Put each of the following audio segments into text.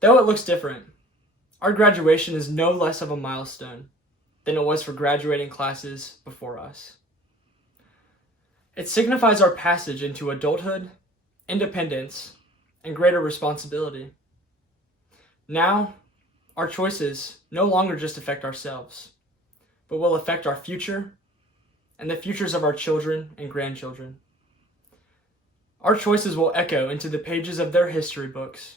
Though it looks different, our graduation is no less of a milestone than it was for graduating classes before us. It signifies our passage into adulthood, independence, and greater responsibility. Now, our choices no longer just affect ourselves, but will affect our future and the futures of our children and grandchildren. Our choices will echo into the pages of their history books,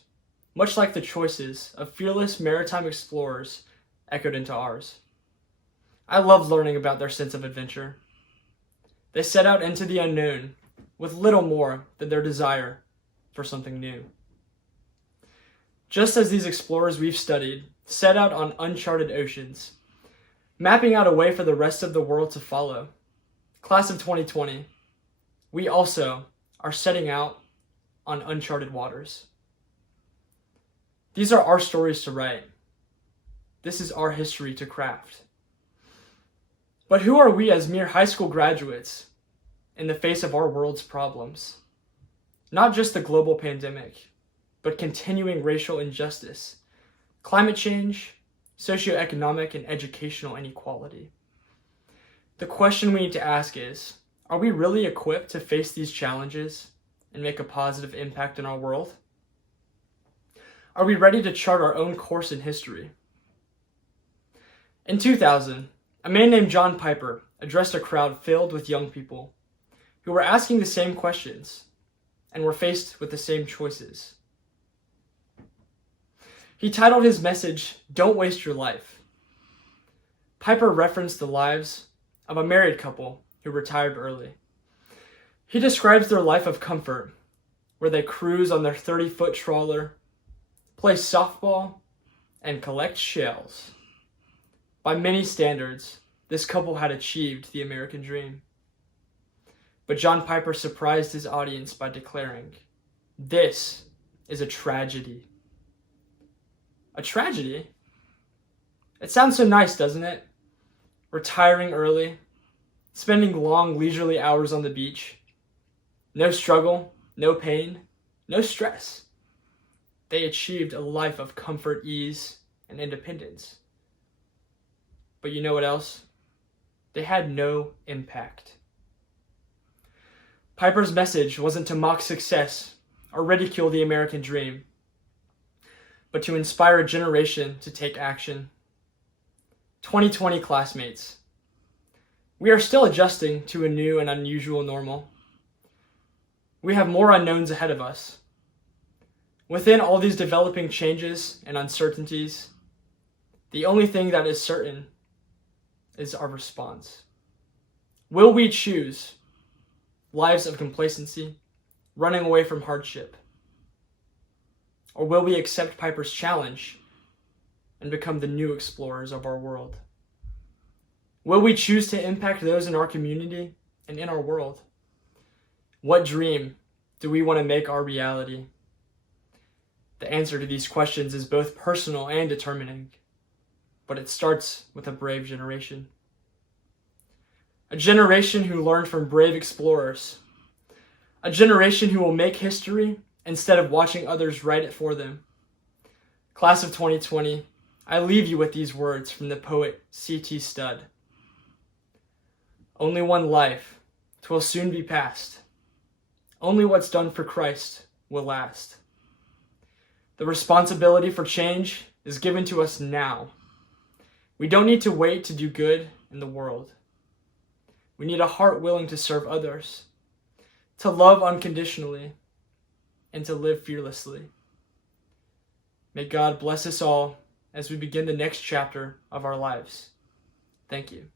much like the choices of fearless maritime explorers echoed into ours. I love learning about their sense of adventure. They set out into the unknown with little more than their desire for something new. Just as these explorers we've studied set out on uncharted oceans, mapping out a way for the rest of the world to follow, Class of 2020, we also are setting out on uncharted waters. These are our stories to write. This is our history to craft. But who are we as mere high school graduates in the face of our world's problems? Not just the global pandemic, but continuing racial injustice, climate change, socioeconomic and educational inequality. The question we need to ask is, are we really equipped to face these challenges and make a positive impact in our world? Are we ready to chart our own course in history? In 2000, a man named John Piper addressed a crowd filled with young people who were asking the same questions and were faced with the same choices. He titled his message, "Don't Waste Your Life." Piper referenced the lives of a married couple who retired early. He describes their life of comfort, where they cruise on their 30-foot trawler, play softball, and collect shells. By many standards, this couple had achieved the American dream. But John Piper surprised his audience by declaring, "This is a tragedy." A tragedy? It sounds so nice, doesn't it? Retiring early, spending long leisurely hours on the beach. No struggle, no pain, no stress. They achieved a life of comfort, ease, and independence. But you know what else? They had no impact. Piper's message wasn't to mock success or ridicule the American dream, but to inspire a generation to take action. 2020 classmates, we are still adjusting to a new and unusual normal. We have more unknowns ahead of us. Within all these developing changes and uncertainties, the only thing that is certain is our response. Will we choose lives of complacency, running away from hardship? Or will we accept Piper's challenge and become the new explorers of our world? Will we choose to impact those in our community and in our world? What dream do we want to make our reality? The answer to these questions is both personal and determining, but it starts with a brave generation. A generation who learned from brave explorers. A generation who will make history instead of watching others write it for them. Class of 2020, I leave you with these words from the poet C.T. Studd. Only one life, 'twill soon be past. Only what's done for Christ will last. The responsibility for change is given to us now. We don't need to wait to do good in the world. We need a heart willing to serve others, to love unconditionally, and to live fearlessly. May God bless us all as we begin the next chapter of our lives. Thank you.